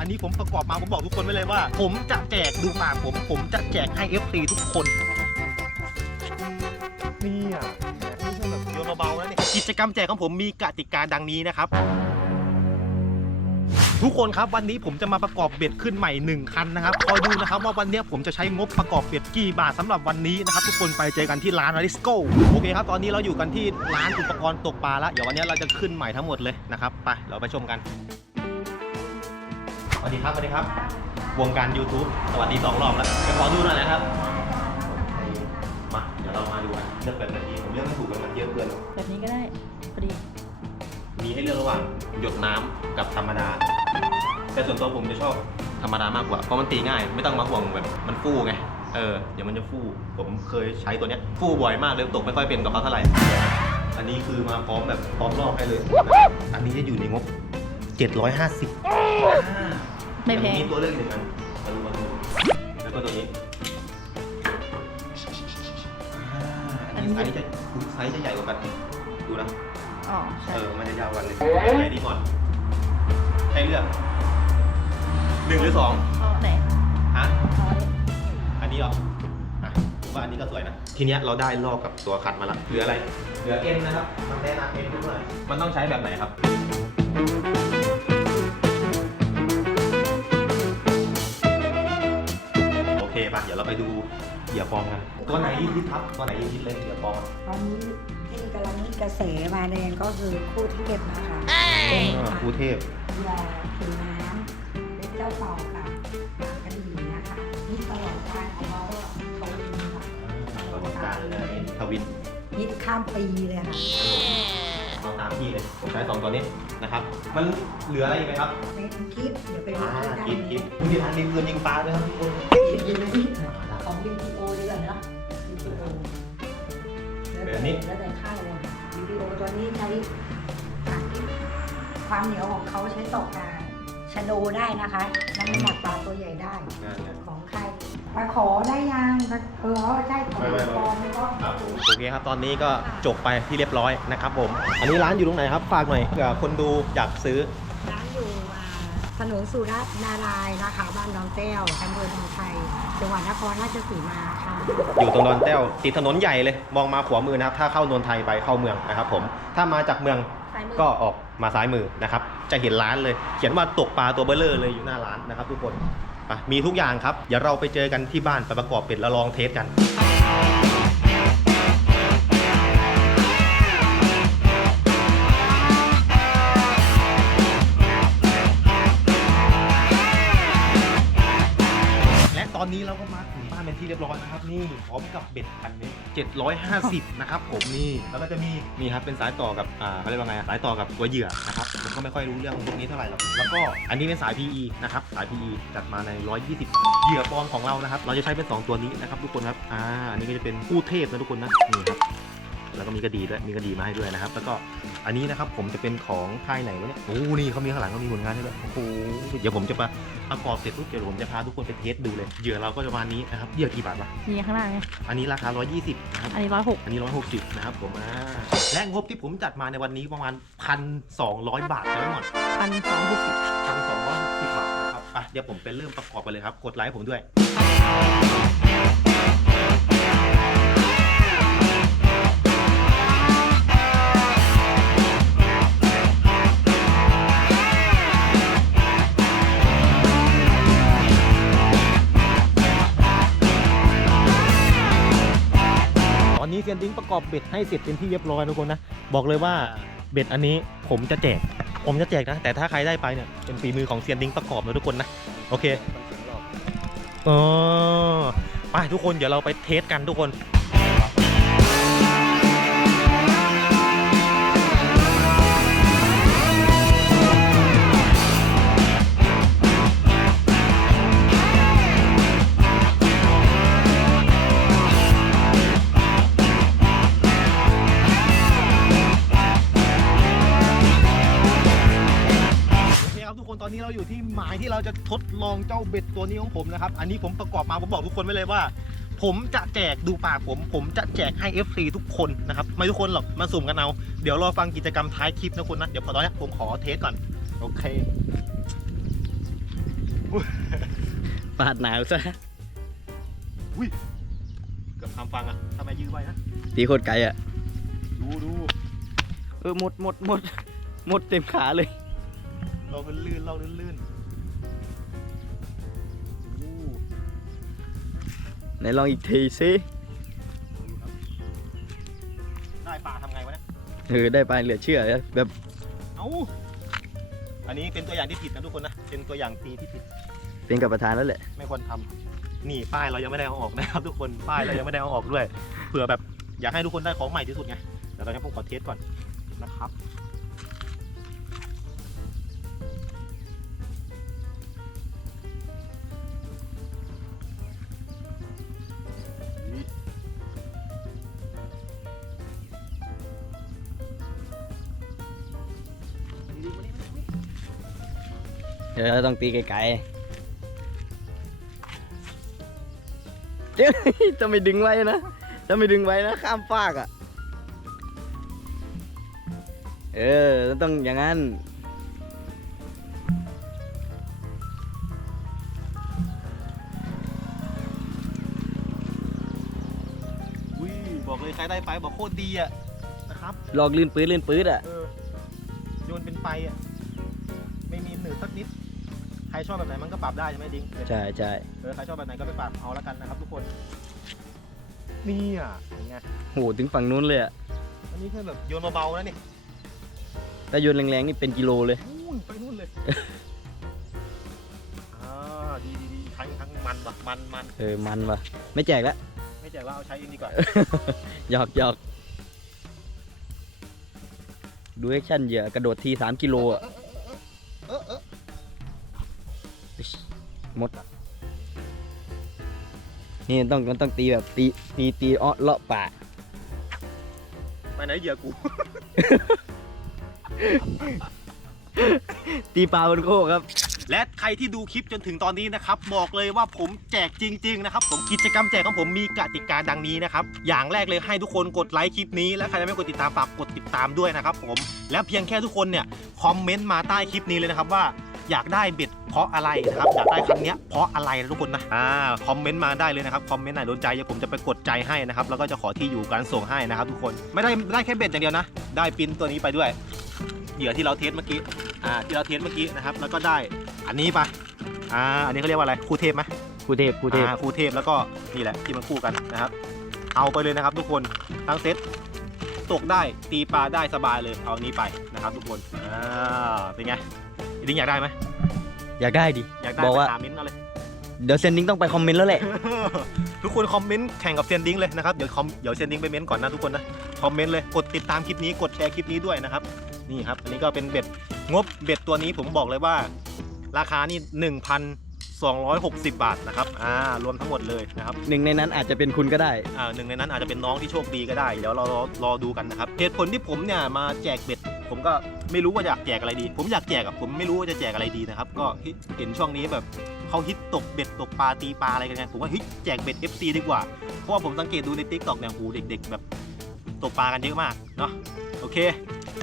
อันนี้ผมประกอบมาผมบอกทุกคนไว้เลยว่า ผมจะแจกดูปากผม ผมจะแจกให้ FC ทุกคนนี่อะไม่ใช่แบบโยนเบาๆนะเนี่ยกิจกรรมแจกของผมมีกติกาดังนี้นะครับ ทุกคนครับวันนี้ผมจะมาประกอบเบ็ดขึ้นใหม่ 1 คันนะครับคอยดูนะครับว่าวันนี้ผมจะใช้งบประกอบเบ็ดกี่บาทสำหรับวันนี้นะครับ ทุกคนไปเจอกันที่ร้านอริสโก้โอเคครับ ตอนนี้เราอยู่กันที่ร้านอุปกรณ์ตกปลาแล้วเดี๋ยววันนี้เราจะขึ้นใหม่ทั้งหมดเลยนะครับไปเราไปชมกัน สวัสดีครับสวัสดีครับ วงการ YouTube สวัสดีสองรอบแล้วจะขอดูหน่อยนะครับ มาเดี๋ยวเรามาดูกันเลือกแบบไหนดีผมเลือกไม่ถูกเลยมันเยอะเกิน แบบนี้ก็ได้พอดีมีให้เลือกระหว่างหยดน้ำกับธรรมดา แต่ส่วนตัวผมจะชอบธรรมดามากกว่า เพราะมันตีง่าย ไม่ต้องมาห่วงแบบมันฟูไง เออ เดี๋ยวมันจะฟู ผมเคยใช้ตัวเนี้ย ฟูบ่อยมากเลยตกไม่ค่อยเป็นกับเขาเท่าไหร่ อันนี้คือมาพร้อมแบบพร้อมรอบให้เลย อันนี้จะอยู่ในงบ 750 ไม่แพง มีตัวเลือกอีกหนึ่งอันมาดูมาดูแล้วก็ตัวนี้อ่าอันนี้อันนี้จะไซส์จะใหญ่กว่ากันดูนะ อ๋อ ใช่ เออ มันจะยาวกวันเลยไหนดีก่อน ให้เลือกหนึ่งหรือสองอ๋อ ไหนฮะ อ๋ออันนี้เหรออะผมว่าอันนี้ก็สวยนะ ทีเนี้ยเราได้ลอกกับตัวขัดมาละ เหลืออะไร เหลือเอ็นนะครับ มันแนะนำเอ็นด้วยมันต้องใช้แบบไหนครับ ดี๋ยวเราไปดูเหยื่อปลอมกันตัวไหนฮิตครับตัวไหนฮิตเลยเหยื่อปลอมอะตอนนี้ที่กำลังกระแสมาแรงก็คือคู่เทพนะคะอ่าเป็นครูเทพยาผิวน้ำเป็นเจ้าเป่ากับปากกระดิ่งนะคะนี่ตลอดการของเราก็เขาดีค่ะประสบการณ์เลยนะนี่ทวิน ฮิตข้ามปีเลยค่ะ เอาตามพี่เลยผมใช้สองตัวนี้นะครับมันเหลืออะไรอีกไหมครับเป็นคลิปเดี๋ยวไปดูอ่าด้วยกันกินกินคุณมีทางดินเงินยิงปลาด้วยครับทุกคนดูเลยของ VPO ดีกว่าเนอะ VPO แล้วแต่แล้วแต่ค่ายเลยค่ะ VPO ตัวนี้ใช้อะความเหนียวของเขาใช้ตกอ่าชะโดได้นะคะน้ำหนักปลาตัวใหญ่ได้ของใครป ลาขอได้ยังปลาเออใช่ของไม่ไม่ไม่ปลอมไม่ก็โอเคครับ ตอนนี้ก็จบไปที่เรียบร้อยนะครับผม อันนี้ร้านอยู่ตรงไหนครับ ฝากหน่อยเผื่อคนดูอยากซื้อ ร้านอยู่อ่าถนนสุรัตน์นารายณ์นะคะ บ้านดอนแก้วอำเภอหนองไทยจังหวัดนครราชสีมาค่ะ อยู่ตรงดอนแต้วติดถนนใหญ่เลย มองมาขวามือนะครับ ถ้าเข้านนทไทยไปเข้าเมืองนะครับผม ถ้ามาจากเมืองซ้ายมือก็ออกมาซ้ายมือนะครับ จะเห็นร้านเลย เขียนว่าตกปลาตัวเบลเลอร์เลยอยู่หน้าร้านนะครับทุกคน ไปมีทุกอย่างครับ เดี๋ยวเราไปเจอกันที่บ้านไปประกอบเป็ดแล้วลองเทสกันและตอนนี้เราก็มาถึง ที่เรียบร้อยนะครับนี่พร้อมกับเบ็ดคันนี้750 นะครับผมนี่แล้วก็จะมีนี่ครับเป็นสายต่อกับอ่าเขาเรียกว่าไงอะสายต่อกับตัวเหยื่อนะครับผมก็ไม่ค่อยรู้เรื่องพวกนี้เท่าไหร่หรอกแล้วก็อันนี้เป็นสาย PE นะครับสาย PE จัดมาใน 120 เหยื่อปลอมของเรานะครับเราจะใช้เป็น 2 ตัวนี้นะครับทุกคนครับอ่าอันนี้ก็จะเป็นคู่เทพนะทุกคนนะนี่ครับ แล้วก็มีกระดีด้วยมีกระดีมาให้ด้วยนะครับ แล้วก็อันนี้นะครับผมจะเป็นของค่ายไหนวะเนี่ยโอ้นี่เขามีข้างหลังเขามีผลงานให้ด้วยโอ้โหเดี๋ยวผมจะมาประกอบเสร็จปุ๊บเดี๋ยวผมจะพาทุกคนไปเทสดูเลยเหยื่อเราก็จะประมาณนี้นะครับเหยื่อกี่บาทวะนี่ข้างหน้าไงอันนี้ราคา 120นะครับอันนี้ร้อยหกอันนี้160นะครับผมอ่าและงบที่ผมจัดมาในวันนี้ประมาณ1,200 บาทใช่ไหมหมดพันสองหกสิบ1,260บาทนะครับอะเดี๋ยวผมไปเริ่มประกอบไปเลยครับกดไลค์ผมด้วย ตอนนี้เซียนดิ้งประกอบเบ็ดให้เสร็จเป็นที่เรียบร้อยทุกคนนะ บอกเลยว่าเบ็ดอันนี้ผมจะแจก ผมจะแจกนะ แต่ถ้าใครได้ไปเนี่ยเป็นฝีมือของเซียนดิ้งประกอบนะทุกคนนะ โอเคเออไปทุกคนเดี๋ยวเราไปเทสกันทุกคน จะทดลองเจ้าเบ็ดตัวนี้ของผมนะครับ อันนี้ผมประกอบมาผมบอกทุกคนไว้เลยว่า ผมจะแจกดูปากผม ผมจะแจกให้ FC ทุกคนนะครับ ไม่ทุกคนหรอกมาสุ่มกันเอา เดี๋ยวรอฟังกิจกรรมท้ายคลิปนะคุณนะ เดี๋ยวตอนนี้ผมขอเทสก่อน โอเค ปาดหนาวซะอุ้ยเกือบทำฟังอะทำไมยื้อไว้นะ ตีโคตรไกลอะ ดูดูเออหมดหมดหมดหมดเต็มขาเลย เราลื่นๆเราลื่นๆ ไหนลองอีกทีสิดูครับได้ปลาทำไงวะเนี่ยเออได้ไปเหลือเชื่อเลยแบบเอ้าอันนี้เป็นตัวอย่างที่ผิดนะทุกคนนะ เป็นตัวอย่างตีที่ผิด เป็นกับประธานแล้วแหละ ไม่ควรทำนี่ป้ายเรายังไม่ได้เอาออกนะครับทุกคน ป้ายเรายังไม่ได้เอาออกด้วย เผื่อแบบอยากให้ทุกคนได้ของใหม่ที่สุดไง เดี๋ยวตอนนี้ผมขอเทสก่อนนะครับ เดี๋ยวเราต้องตีไกลๆเจ้าจะไม่ดึงไว้นะจะไม่ดึงไว้นะข้ามฟากอะ เออต้องอย่างนั้นอุ้ยบอกเลยใครได้ไปบอกโคตรดีอะนะครับ ลอกลื่นปื้ดลื่นปื้ดอะเออโยนเป็นไฟอะไม่มีหนืด สักนิด ใครชอบแบบไหนมันก็ปรับได้ใช่ไหมดิงใช่ใช่เออใครชอบแบบไหนก็ไปปรับเอาแล้วกันนะครับทุกคนนี่อะเป็นไงโหถึงฝั่งนู้นเลยอะอันนี้แค่แบบโยนเบาๆนะนี่ถ้าโยนแรงๆนี่เป็นกิโลเลยนู่นไปนู่นเลยอ่าดีดีดีทั้งทั้งมันแบบมันมันเออมันว่ะไม่แจกละไม่แจกแล้วเอาใช้เองดีกว่าหยอกหยอกดูแอคชั่นเหยื่อกระโดดทีสามกิโลอะ มด นี่ต้องมันต้องตีแบบตีตีตีอ้อเลาะป่าไปไหนเหยื่อกู ตีปลาบนโคกครับ และใครที่ดูคลิปจนถึงตอนนี้นะครับ บอกเลยว่าผมแจกจริง ๆ นะครับ ผมกิจกรรมแจกของผมมีกติกาดังนี้นะครับ อย่างแรกเลยให้ทุกคนกดไลค์คลิปนี้และใครยังไม่กดติดตามฝากกดติดตามด้วยนะครับผมและเพียงแค่ทุกคนเนี่ยคอมเมนต์มาใต้คลิปนี้เลยนะครับว่า อยากได้เบ็ดเพราะอะไรนะครับอยากได้คันเนี้ยเพราะอะไรนะทุกคนนะอ่าคอมเมนต์มาได้เลยนะครับคอมเมนต์ไหนโดนใจเดี๋ยวผมจะไปกดใจให้นะครับแล้วก็จะขอที่อยู่การส่งให้นะครับทุกคนไม่ได้ได้แค่เบ็ดอย่างเดียวนะ ได้ปินตัวนี้ไปด้วย เหยื่อที่เราเทสเมื่อกี้อ่าที่เราเทสเมื่อกี้นะครับแล้วก็ได้อันนี้ไปอ่าอันนี้เขาเรียกว่าอะไรคู่เทพไหมครูเทพครูเทพ อ่าคู่เทพแล้วก็นี่แหละที่มันคู่กันนะครับ เอาไปเลยนะครับทุกคนทั้งเซตตกได้ตีปลาได้สบายเลยเอาอันนี้ไปนะครับทุกคนอ่าเป็นไง อีดิ้งอยากได้ไหมอยากได้ดิ อยากได้บอกว่า ไปหามิ้นท์เอาเลย เดี๋ยวเซนดิ้งต้องไปคอมเมนต์แล้วแหละ ทุกคนคอมเมนต์แข่งกับเซนดิ้งเลยนะครับ เดี๋ยวคอมเดี๋ยวเซนดิ้งไปเม้นต์ก่อนนะทุกคนนะ คอมเมนต์เลย กดติดตามคลิปนี้กดแชร์คลิปนี้ด้วยนะครับ นี่ครับ อันนี้ก็เป็นเบ็ดงบเบ็ดตัวนี้ผมบอกเลยว่า ราคานี่ 1,260 บาทนะครับอ่ารวมทั้งหมดเลยนะครับหนึ่งในนั้นอาจจะเป็นคุณก็ได้ อ่าหนึ่งในนั้นอาจจะเป็นน้องที่โชคดีก็ได้ เดี๋ยวเรารอรอดูกันนะครับเหตุผลที่ผมเนี่ยมาแจกเบ็ด ผมก็ไม่รู้ว่าอยากแจกอะไรดี ผมอยากแจกอะผมไม่รู้ว่าจะแจกอะไรดีนะครับก็เห็นช่วงนี้แบบเขาฮิตตกเบ็ดตกปลาตีปลาอะไรกันไงผมว่าเฮ้ยแจกเบ็ด FC ดีกว่าเพราะว่าผมสังเกตดูใน t ิ k t o k เนี่ยหูเด็ก ๆ แบบตกปลากันเยอะมากเนาะโอเค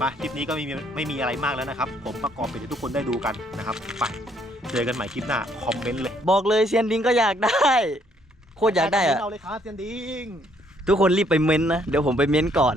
มาคลิปนี้ก็ไม่มีไม่มีอะไรมากแล้วนะครับ ผมประกอบเบ็ดให้ทุกคนได้ดูกันนะครับไปเจอกันใหม่คลิปหน้า คอมเมนต์เลยบอกเลยเซียนดิ้งก็อยากได้ โคตรอยากได้อะเอาเลยครับเซียนดิง ทุกคนรีบไปเม้นต์นะ เดี๋ยวผมไปเม้นต์ก่อน